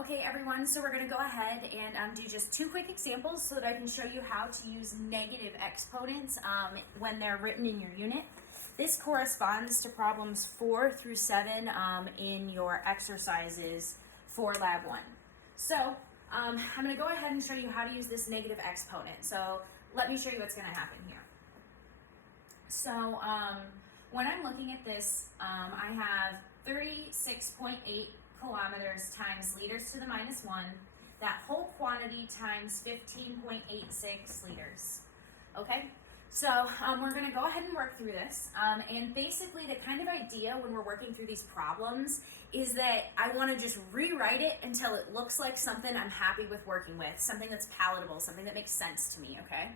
Okay everyone, so we're going to go ahead and do just two quick examples so that I can show you how to use negative exponents when they're written in your unit. This corresponds to problems 4 through 7 in your exercises for Lab 1. So I'm going to go ahead and show you how to use this negative exponent. So let me show you what's going to happen here. So when I'm looking at this, I have 36.8 kilometers times liters to the minus 1, that whole quantity times 15.86 liters. Okay, so we're going to go ahead and work through this. And basically the kind of idea when we're working through these problems is that I want to just rewrite it until it looks like something I'm happy with working with, something that's palatable, something that makes sense to me, okay?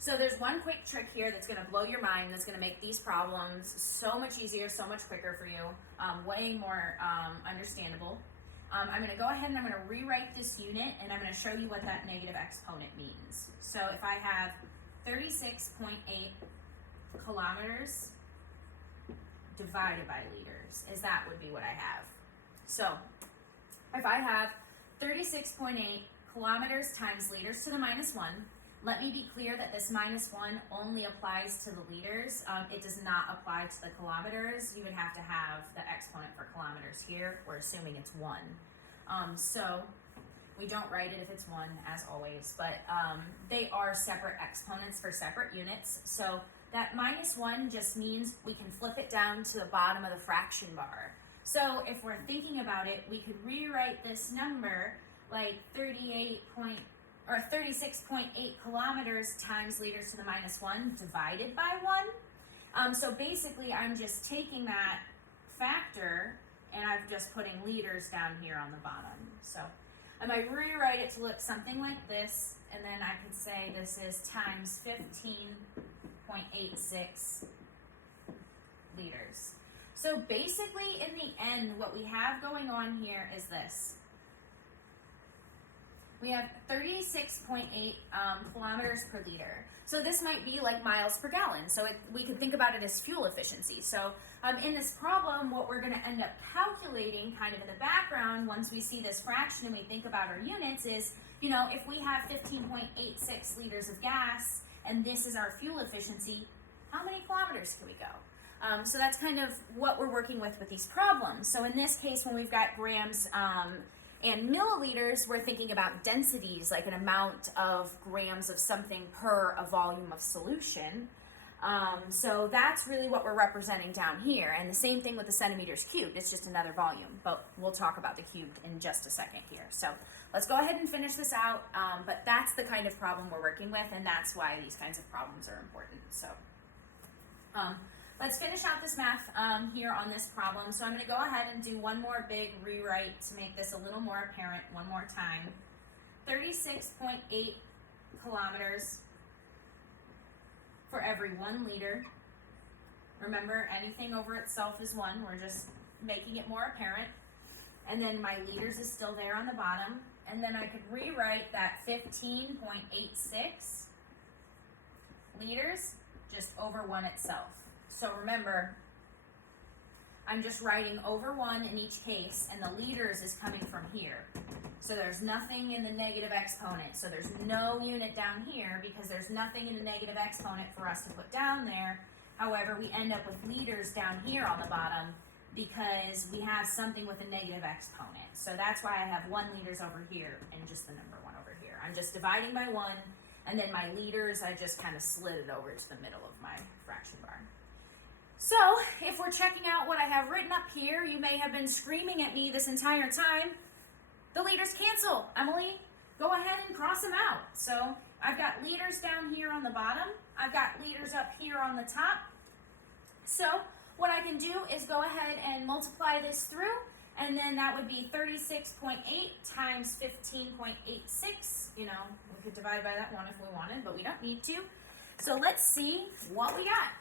So there's one quick trick here that's going to blow your mind, that's going to make these problems so much easier, so much quicker for you, way more understandable. I'm going to go ahead and I'm going to rewrite this unit, and I'm going to show you what that negative exponent means. So if I have 36.8 kilometers divided by liters, is that would be what I have. So if I have 36.8 kilometers times liters to the minus 1, let me be clear that this minus 1 only applies to the liters. It does not apply to the kilometers. You would have to have the exponent for kilometers here. We're assuming it's 1. So we don't write it if it's 1, as always, but they are separate exponents for separate units. So that minus 1 just means we can flip it down to the bottom of the fraction bar. So if we're thinking about it, we could rewrite this number like 36.8 kilometers times liters to the minus 1 divided by 1. So basically I'm just taking that factor and I'm just putting liters down here on the bottom. So I might rewrite it to look something like this, and then I could say this is times 15.86 liters. So basically in the end what we have going on here is this. We have 36.8 kilometers per liter. So this might be like miles per gallon. So we could think about it as fuel efficiency. So in this problem, what we're going to end up calculating kind of in the background once we see this fraction and we think about our units is, you know, if we have 15.86 liters of gas and this is our fuel efficiency, how many kilometers can we go? So that's kind of what we're working with these problems. So in this case, when we've got grams and milliliters, we're thinking about densities, like an amount of grams of something per a volume of solution. So that's really what we're representing down here. And the same thing with the centimeters cubed. It's just another volume, but we'll talk about the cubed in just a second here. So let's go ahead and finish this out. But that's the kind of problem we're working with, and that's why these kinds of problems are important. So let's finish out this math here on this problem. So I'm going to go ahead and do one more big rewrite to make this a little more apparent one more time. 36.8 kilometers for every 1 liter. Remember, anything over itself is 1. We're just making it more apparent. And then my liters is still there on the bottom. And then I could rewrite that 15.86 liters just over 1 itself. So remember, I'm just writing over 1 in each case, and the liters is coming from here. So there's nothing in the negative exponent. So there's no unit down here because there's nothing in the negative exponent for us to put down there. However, we end up with liters down here on the bottom because we have something with a negative exponent. So that's why I have 1 liters over here and just the number 1 over here. I'm just dividing by 1, and then my liters, I just kind of slid it over to the middle of my fraction bar. So if we're checking out what I have written up here, you may have been screaming at me this entire time, the liters cancel. Emily, go ahead and cross them out. So I've got liters down here on the bottom. I've got liters up here on the top. So what I can do is go ahead and multiply this through, and then that would be 36.8 times 15.86. You know, we could divide by that 1 if we wanted, but we don't need to. So let's see what we got.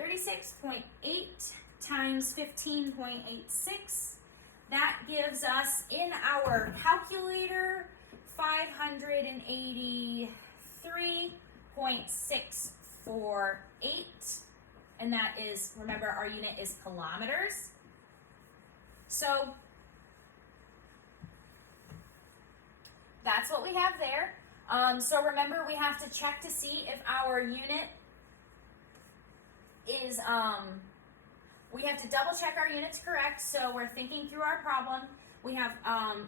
36.8 times 15.86, that gives us in our calculator 583.648, and that is, remember our unit is kilometers. So that's what we have there. So remember, we have to check to see if our unit is, we have to double check our unit's correct. So we're thinking through our problem. We have,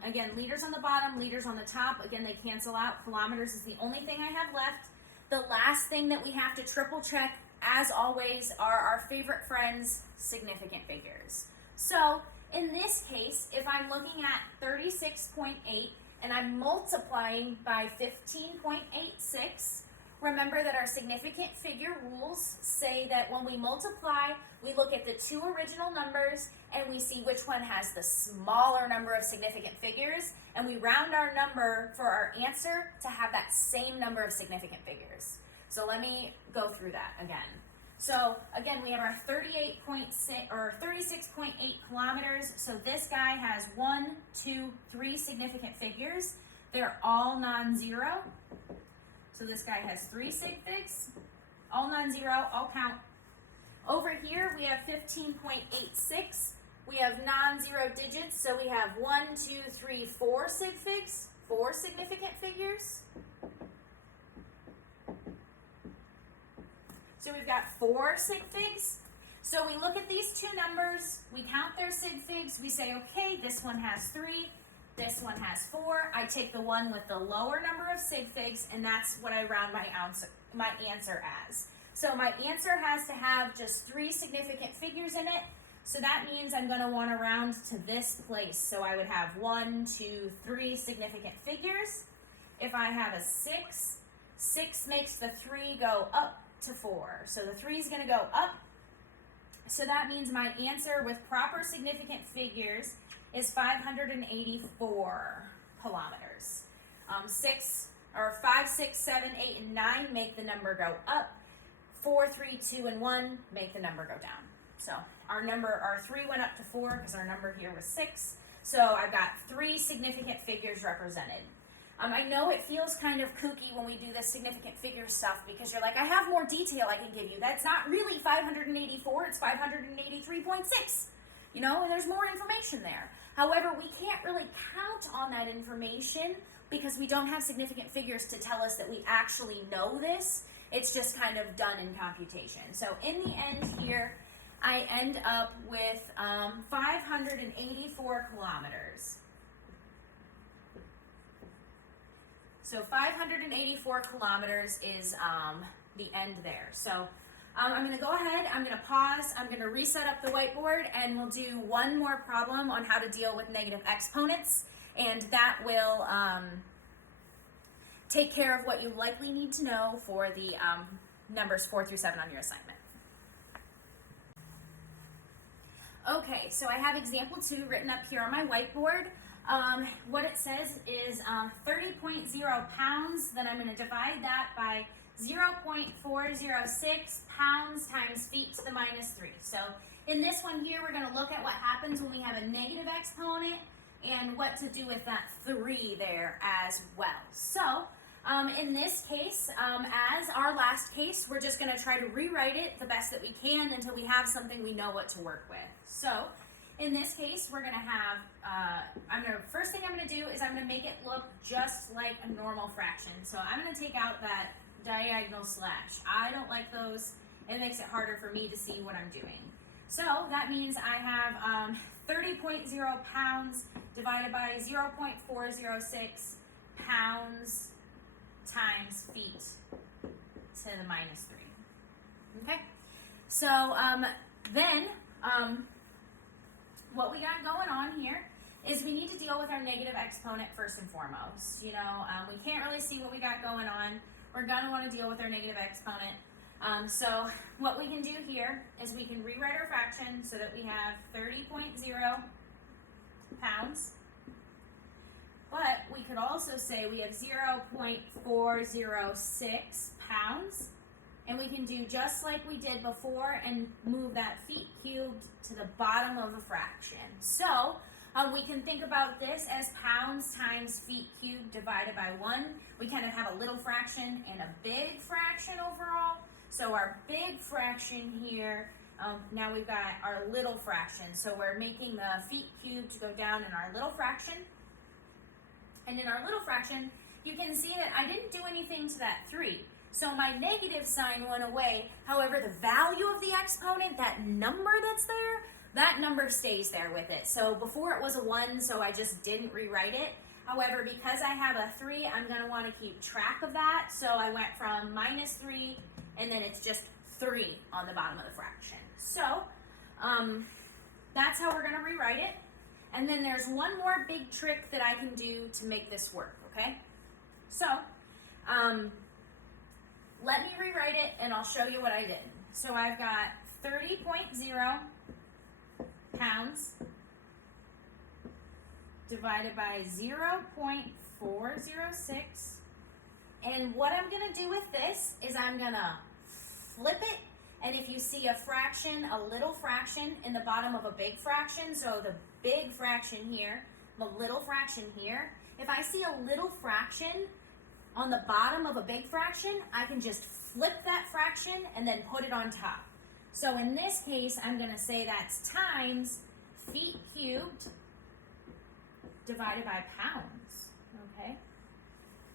again, liters on the bottom, liters on the top. Again, they cancel out. Kilometers is the only thing I have left. The last thing that we have to triple check, as always, are our favorite friends, significant figures. So in this case, if I'm looking at 36.8 and I'm multiplying by 15.86, remember that our significant figure rules say that when we multiply, we look at the two original numbers and we see which one has the smaller number of significant figures, and we round our number for our answer to have that same number of significant figures. So let me go through that again. So again, we have our 38.6 or 36.8 kilometers. So this guy has 1, 2, 3 significant figures. They're all non-zero. So this guy has 3 sig figs, all non-zero, all count. Over here, we have 15.86. We have non-zero digits, so we have 1, 2, 3, 4 sig figs, 4 significant figures. So we've got 4 sig figs. So we look at these two numbers, we count their sig figs, we say, okay, this one has 3, this one has 4. I take the one with the lower number of sig figs, and that's what I round my answer as. So my answer has to have just 3 significant figures in it. So that means I'm going to want to round to this place. So I would have 1, 2, 3 significant figures. If I have a 6, 6 makes the 3 go up to 4. So the 3 is going to go up. So that means my answer with proper significant figures is 584 kilometers. 5, 6, 7, 8, and 9 make the number go up. 4, 3, 2, and 1 make the number go down. So our 3 went up to 4 because our number here was 6. So I've got 3 significant figures represented. I know it feels kind of kooky when we do this significant figure stuff because you're like, I have more detail I can give you. That's not really 584, it's 583.6. You know, and there's more information there. However, we can't really count on that information because we don't have significant figures to tell us that we actually know this. It's just kind of done in computation. So in the end here, I end up with 584 kilometers. So 584 kilometers is the end there. So I'm going to go ahead, I'm going to pause, I'm going to reset up the whiteboard, and we'll do one more problem on how to deal with negative exponents, and that will take care of what you likely need to know for the numbers 4 through 7 on your assignment. Okay, so I have example 2 written up here on my whiteboard. What it says is 30.0 pounds, then I'm going to divide that by 0.406 pounds times feet to the minus 3. So in this one here, we're going to look at what happens when we have a negative exponent and what to do with that 3 there as well. So in this case, as our last case, we're just going to try to rewrite it the best that we can until we have something we know what to work with. So in this case, we're going to have, first thing I'm going to do is I'm going to make it look just like a normal fraction. So I'm going to take out that diagonal slash. I don't like those. It makes it harder for me to see what I'm doing. So that means I have 30.0 pounds divided by 0.406 pounds times feet to the minus 3. Okay? So then what we got going on here is we need to deal with our negative exponent first and foremost. You know, we can't really see what we got going on. We're going to want to deal with our negative exponent. So what we can do here is we can rewrite our fraction so that we have 30.0 pounds. But we could also say we have 0.406 pounds. And we can do just like we did before and move that feet cubed to the bottom of a fraction. So we can think about this as pounds times feet cubed divided by 1. We kind of have a little fraction and a big fraction overall. So our big fraction here Now we've got our little fraction. So we're making the feet cubed go down in our little fraction. And in our little fraction, you can see that I didn't do anything to that 3. So my negative sign went away. However, the value of the exponent, that number that's there, that number stays there with it. So before it was a 1, so I just didn't rewrite it. However, because I have a 3, I'm going to want to keep track of that. So I went from -3, and then it's just 3 on the bottom of the fraction. So that's how we're going to rewrite it. And then there's one more big trick that I can do to make this work, okay? So let me rewrite it, and I'll show you what I did. So I've got 30.0 pounds divided by 0.406. And what I'm going to do with this is I'm going to flip it. And if you see a fraction, a little fraction in the bottom of a big fraction, so the big fraction here, the little fraction here, if I see a little fraction on the bottom of a big fraction, I can just flip that fraction and then put it on top. So in this case, I'm going to say that's times feet cubed divided by pounds, okay?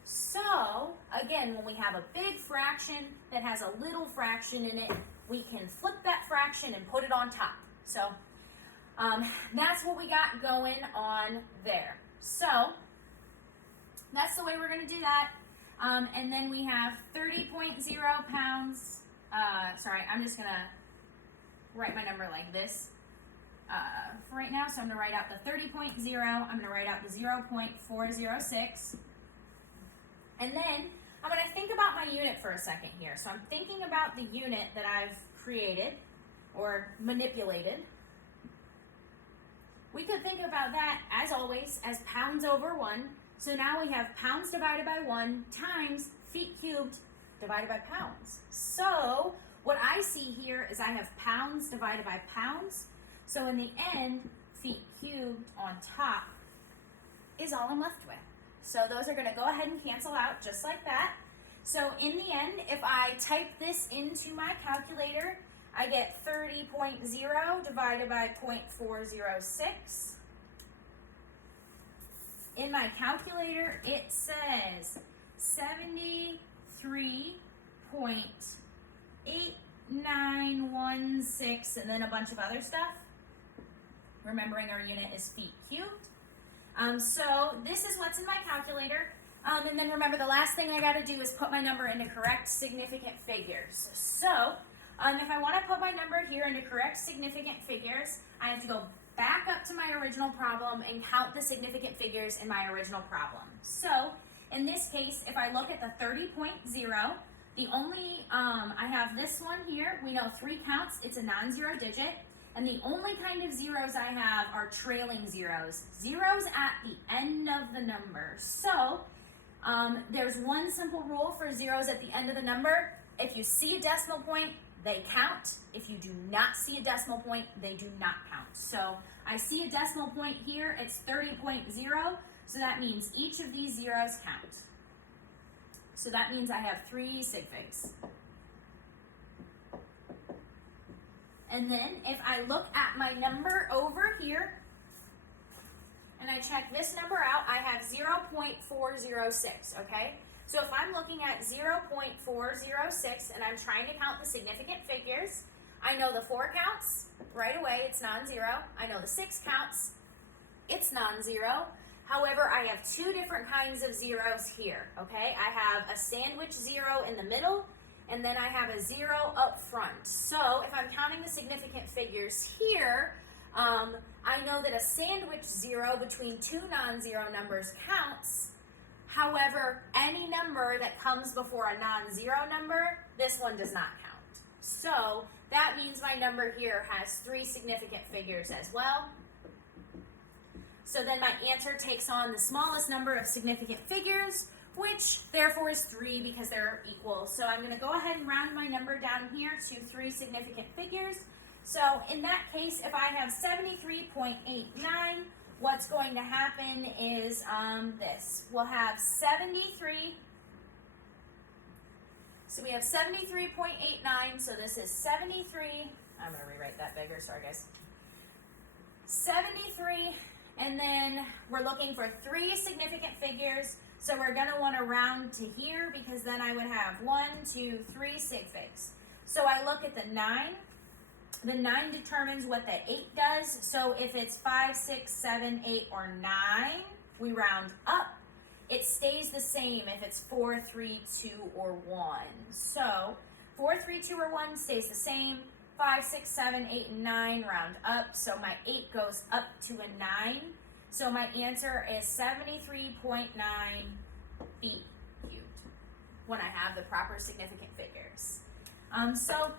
So, again, when we have a big fraction that has a little fraction in it, we can flip that fraction and put it on top. So, that's what we got going on there. So, that's the way we're going to do that. And then we have 30.0 pounds. Sorry, I'm just going to write my number like this for right now. So I'm going to write out the 30.0. I'm going to write out the 0.406. And then I'm going to think about my unit for a second here. So I'm thinking about the unit that I've created or manipulated. We could think about that, as always, as pounds over 1. So now we have pounds divided by 1 times feet cubed divided by pounds. So what I see here is I have pounds divided by pounds. So in the end, feet cubed on top is all I'm left with. So those are going to go ahead and cancel out just like that. So in the end, if I type this into my calculator, I get 30.0 divided by 0.406. In my calculator, it says 73.8916 and then a bunch of other stuff. Remembering our unit is feet cubed. So this is what's in my calculator. And then remember, the last thing I got to do is put my number into correct significant figures. So if I want to put my number here into correct significant figures, I have to go back up to my original problem and count the significant figures in my original problem. So in this case, if I look at the 30.0, the only, I have this one here. We know 3 counts. It's a non-zero digit. And the only kind of zeros I have are trailing zeros. Zeros at the end of the number. So there's one simple rule for zeros at the end of the number. If you see a decimal point, they count. If you do not see a decimal point, they do not count. So I see a decimal point here. It's 30.0. So that means each of these zeros count. So that means I have 3 sig figs. And then if I look at my number over here, and I check this number out, I have 0.406, okay? So if I'm looking at 0.406 and I'm trying to count the significant figures, I know the 4 counts right away, it's non-zero. I know the 6 counts, it's non-zero. However, I have 2 different kinds of zeros here, okay? I have a sandwich 0 in the middle, and then I have a 0 up front. So if I'm counting the significant figures here, I know that a sandwich 0 between 2 non-zero numbers counts. However, any number that comes before a non-zero number, this one does not count. So that means my number here has 3 significant figures as well. So then my answer takes on the smallest number of significant figures, which therefore is 3 because they're equal. So I'm going to go ahead and round my number down here to 3 significant figures. So in that case, if I have 73.89, what's going to happen is this. We'll have 73. So we have 73.89. So this is 73 I'm going to rewrite that bigger. Sorry, guys. 73, and then we're looking for 3 significant figures. So we're going to want to round to here because then I would have 1, 2, 3 sig figs. So I look at the 9. The 9 determines what the 8 does. So if it's 5, 6, 7, 8, or 9, we round up. It stays the same if it's 4, 3, 2, or 1. So 4, 3, 2, or 1 stays the same. 5, 6, 7, 8, and 9 round up. So my 8 goes up to a 9. So my answer is 73.9 feet cubed when I have the proper significant figures. So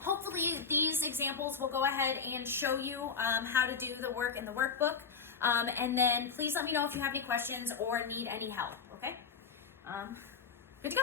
hopefully these examples will go ahead and show you how to do the work in the workbook. And then please let me know if you have any questions or need any help, okay? Good to go.